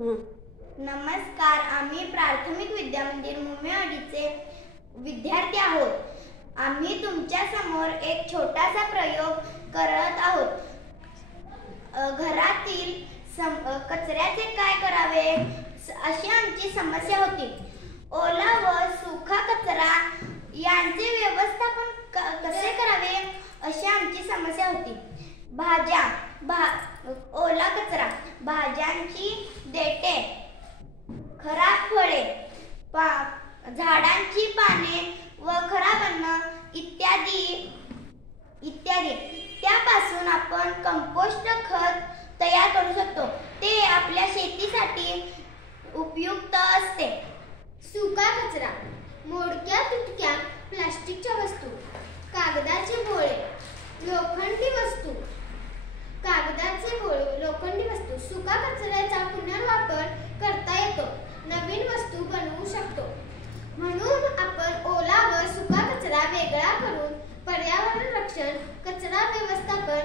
नमस्कार, आम्ही प्राथमिक विद्यामंदिर मुंबईवाडीचे विद्यार्थी आहोत. आम्ही तुमच्या समोर एक छोटासा प्रयोग करत आहोत. घरातील कचऱ्याचे काय करावे अशी आमची समस्या होती. ओला व सुका कचरा यांचे व्यवस्थापन कसे करावे अशी आमची समस्या होती. ओला कचरा, भाज्यांची देठे, खराब फळे, झाडांची पाने व खराब अन्न इत्यादी त्यापासून आपण कंपोस्ट खत तयार करू शकतो. ते आपल्या शेतीसाठी उपयुक्त असते. सुका कचरा, मोडक्या तुटक्या प्लास्टिकच्या वस्तू, कागदाचे गोळे, लोखंडी वस्तू. सुका कचऱ्याचा पुनर्वापर करता येतो, नवीन वस्तू बनवू शकतो. म्हणून आपण ओला व सुका कचरा वेगळा करून पर्यावरण रक्षण, कचरा व्यवस्थापन